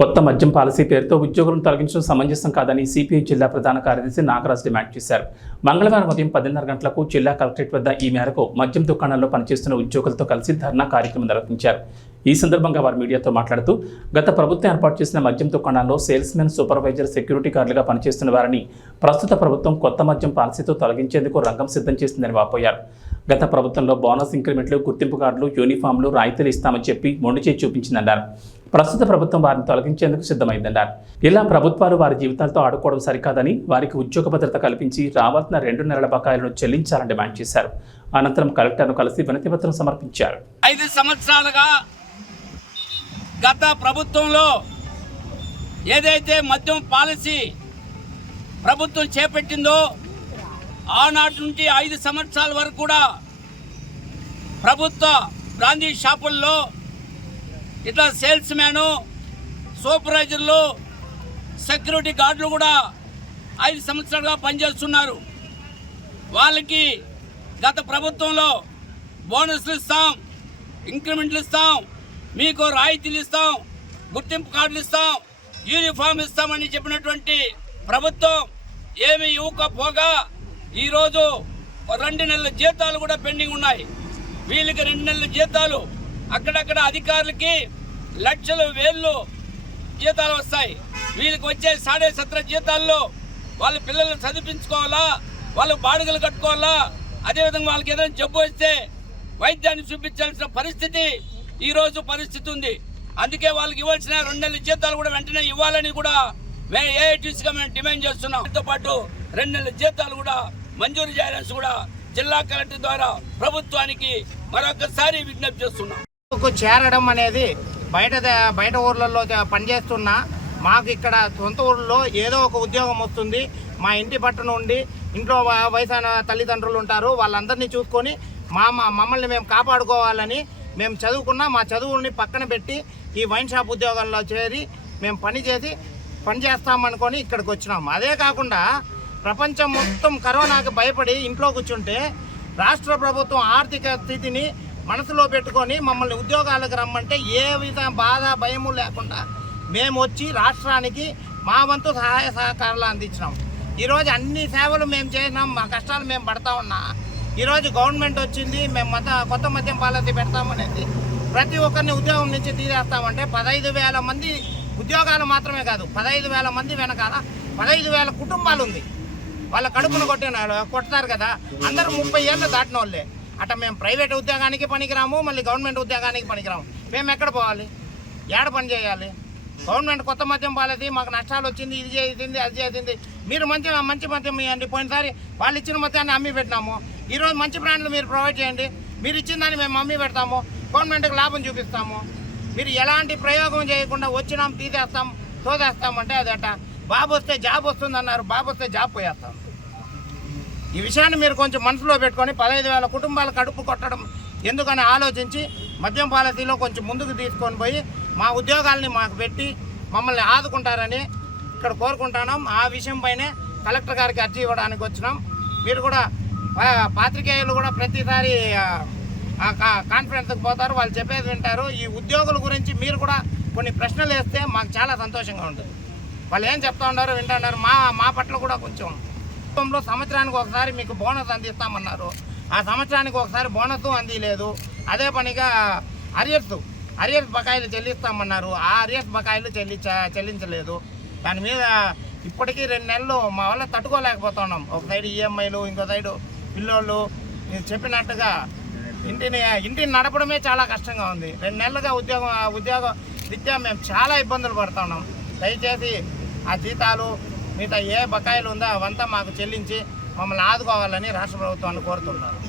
కొత్త మద్యం పాలసీ పేరుతో ఉద్యోగులను తొలగించడం సమంజసం కాదని సిపిఐ జిల్లా ప్రధాన కార్యదర్శి నాగరాజ్ డిమాండ్ చేశారు. మంగళవారం ఉదయం పదిన్నర గంటలకు జిల్లా కలెక్టరేట్ వద్ద ఈ మేరకు మద్యం దుకాణాల్లో పనిచేస్తున్న ఉద్యోగులతో కలిసి ధర్నా కార్యక్రమం నిర్వహించారు. ఈ సందర్భంగా వారు మీడియాతో మాట్లాడుతూ గత ప్రభుత్వం ఏర్పాటు చేసిన మద్యం దుకాణాల్లో సేల్స్ మెన్ సూపర్వైజర్ సెక్యూరిటీ గార్డులుగా పనిచేస్తున్న వారిని ప్రస్తుత ప్రభుత్వం కొత్త మద్యం పాలసీతో తొలగించేందుకు రంగం సిద్ధం చేసిందని వాపోయారు. గత ప్రభుత్వంలో బోనస్ ఇంక్రిమెంట్లు గుర్తింపు కార్డులు యూనిఫామ్లు రాయితీలు ఇస్తామని చెప్పి మొండి చేయి చూపించిందన్నారు. ప్రస్తుత ప్రభుత్వం వారిని తొలగించేందుకు సిద్ధమైందన్నారు. ఇలా ప్రభుత్వాలు వారి జీవితాలతో ఆడుకోవడం సరికాదని వారికి ఉద్యోగ భద్రత కల్పించి రావాల్సిన రెండు నెలల బకాయిలను చెల్లించాలని డిమాండ్ చేశారు. అనంతరం కలెక్టర్ను కలిసి వినతిపత్రం సమర్పించారు. ఐదు సంవత్సరాలుగా గత ప్రభుత్వంలో ఏదైతే మద్యం పాలసీ ప్రభుత్వం చేపట్టిందో ఆనాటి నుంచి ఐదు సంవత్సరాల వరకు కూడా ప్రభుత్వ బ్రాందీ షాపుల్లో ఇట్లా సేల్స్ మ్యాను సూపర్వైజర్లు సెక్యూరిటీ గార్డులు కూడా ఐదు సంవత్సరాలుగా పనిచేస్తున్నారు. వాళ్ళకి గత ప్రభుత్వంలో బోనస్లు ఇస్తాం ఇంక్రిమెంట్లు ఇస్తాం మీకు రాయితీలు ఇస్తాం గుర్తింపు కార్డులు ఇస్తాం యూనిఫామ్ ఇస్తామని చెప్పినటువంటి ప్రభుత్వం ఏమి ఇవ్వకపోగా ఈరోజు రెండు నెలల జీతాలు కూడా పెండింగ్ ఉన్నాయి. వీళ్ళకి రెండు నెలల జీతాలు అక్కడక్కడ అధికారులకి లక్షలు వేళ్ళు జీతాలు వస్తాయి. వీళ్ళకి వచ్చే సాడే సత్ర జీతాల్లో వాళ్ళ పిల్లల్ని చదివించుకోవాలా? వాళ్ళు బాడుగలు కట్టుకోవాలా? అదేవిధంగా వాళ్ళకి ఏదైనా జబ్బు వస్తే వైద్యాన్ని చూపించాల్సిన పరిస్థితి ఈరోజు పరిస్థితి ఉంది. అందుకే వాళ్ళకి ఇవ్వాల్సిన రెండు నెలల జీతాలు కూడా వెంటనే ఇవ్వాలని కూడా మేము ఏఐటీసీగా మేము డిమాండ్ చేస్తున్నాం. దాంతో పాటు రెండు నెలల జీతాలు కూడా మంజూరు చేయాలని కూడా జిల్లా కలెక్టర్ ద్వారా ప్రభుత్వానికి మరొకసారి విజ్ఞప్తి చేస్తున్నాం. చేరడం అనేది బయట బయట ఊర్లలో పనిచేస్తున్నా మాకు ఇక్కడ సొంత ఊర్లో ఏదో ఒక ఉద్యోగం వస్తుంది. మా ఇంటి పట్టున ఉండి ఇంట్లో వ- వయసైన తల్లిదండ్రులు ఉంటారు. వాళ్ళందరినీ చూసుకొని మా మమ్మల్ని మేము కాపాడుకోవాలని మేము చదువుకున్న మా చదువుల్ని పక్కన పెట్టి ఈ వైన్ షాప్ ఉద్యోగాల్లో చేరి మేము పని చేసి పని చేస్తామనుకొని ఇక్కడికి వచ్చినాం. అదే కాకుండా ప్రపంచం మొత్తం కరోనాకి భయపడి ఇంట్లో కూర్చుంటే రాష్ట్ర ప్రభుత్వం ఆర్థిక స్థితిని మనసులో పెట్టుకొని మమ్మల్ని ఉద్యోగాలకు రమ్మంటే ఏ విధ బాధ భయము లేకుండా మేము వచ్చి రాష్ట్రానికి మా వంతు సహాయ సహకారాలు అందించినాం. ఈరోజు అన్ని సేవలు మేము చేసినాం మా కష్టాలు మేము పడతా ఉన్నా. ఈరోజు గవర్నమెంట్ వచ్చింది మేము మత కొత్త మద్యం పాలసీ పెడతామనేది. ప్రతి ఒక్కరిని ఉద్యోగం నుంచి తీసేస్తామంటే పదహైదు వేల మంది ఉద్యోగాలు మాత్రమే కాదు పదహైదు వేల మంది వెనకాల పదహైదు వేల కుటుంబాలు ఉంది. వాళ్ళ కడుపును కొట్టిన కొడతారు కదా అందరూ ముప్పై ఏళ్ళు దాటిన వాళ్ళే అట్ట మేము ప్రైవేట్ ఉద్యోగానికి పనికిరాము మళ్ళీ గవర్నమెంట్ ఉద్యోగానికి పనికిరాము. మేము ఎక్కడ పోవాలి? ఏడ పని చేయాలి? గవర్నమెంట్ కొత్త మద్యం పాలసీ మాకు నష్టాలు వచ్చింది ఇది చేసింది అది చేసింది. మీరు మంచి మంచి మద్యం ఇవ్వండి. పోయినసారి వాళ్ళు ఇచ్చిన మద్యాన్ని అమ్మి పెట్టినాము. ఈరోజు మంచి బ్రాండ్లు మీరు ప్రొవైడ్ చేయండి. మీరు ఇచ్చిన దాన్ని మేము అమ్మి పెడతాము. గవర్నమెంట్కి లాభం చూపిస్తాము. మీరు ఎలాంటి ప్రయోగం చేయకుండా వచ్చినాం తీసేస్తాం తోదేస్తామంటే అదట. బాబు వస్తే జాబ్ వస్తుందన్నారు బాబు వస్తే జాబ్ పోయేస్తాం. ఈ విషయాన్ని మీరు కొంచెం మనసులో పెట్టుకొని పదహైదు వేల కుటుంబాలు కడుపు కొట్టడం ఎందుకని ఆలోచించి మద్యం పాలసీలో కొంచెం ముందుకు తీసుకొని పోయి మా ఉద్యోగాల్ని మాకు పెట్టి మమ్మల్ని ఆదుకుంటారని ఇక్కడ కోరుకుంటున్నాం. ఆ విషయం పైనే కలెక్టర్ గారికి అర్జీ ఇవ్వడానికి వచ్చినాం. మీరు కూడా పాత్రికేయులు కూడా ప్రతిసారి కా- కాన్ఫరెన్స్కి పోతారు. వాళ్ళు చెప్పేది వింటారు. ఈ ఉద్యోగుల గురించి మీరు కూడా కొన్ని ప్రశ్నలు వేస్తే మాకు చాలా సంతోషంగా ఉంటుంది. వాళ్ళు ఏం చెప్తా ఉన్నారు వింటున్నారు మా మా పట్ల కూడా కొంచెం ప్రభుత్వంలో సంవత్సరానికి ఒకసారి మీకు బోనస్ అందిస్తామన్నారు. ఆ సంవత్సరానికి ఒకసారి బోనస్ అందిలేదు. అదే పనిగా అరియర్స్ అరియర్స్ బకాయిలు చెల్లిస్తామన్నారు. ఆ అరియర్స్ బకాయిలు చెల్లించ చెల్లించలేదు. దాని మీద ఇప్పటికీ రెండు నెలలు మా వల్ల తట్టుకోలేకపోతున్నాం. ఒక సైడ్ ఈఎంఐలు ఇంకో సైడు పిల్లోళ్ళు. మీరు చెప్పినట్టుగా ఇంటిని ఇంటిని నడపడమే చాలా కష్టంగా ఉంది. రెండు నెలలుగా ఉద్యోగం ఉద్యోగం విద్య మేము చాలా ఇబ్బందులు పడుతున్నాం. దయచేసి ఆ జీతాలు మిగతా ఏ బకాయిలు ఉందో అవంతా మాకు చెల్లించి మమ్మల్ని ఆదుకోవాలని రాష్ట్ర ప్రభుత్వాన్ని కోరుతున్నారు.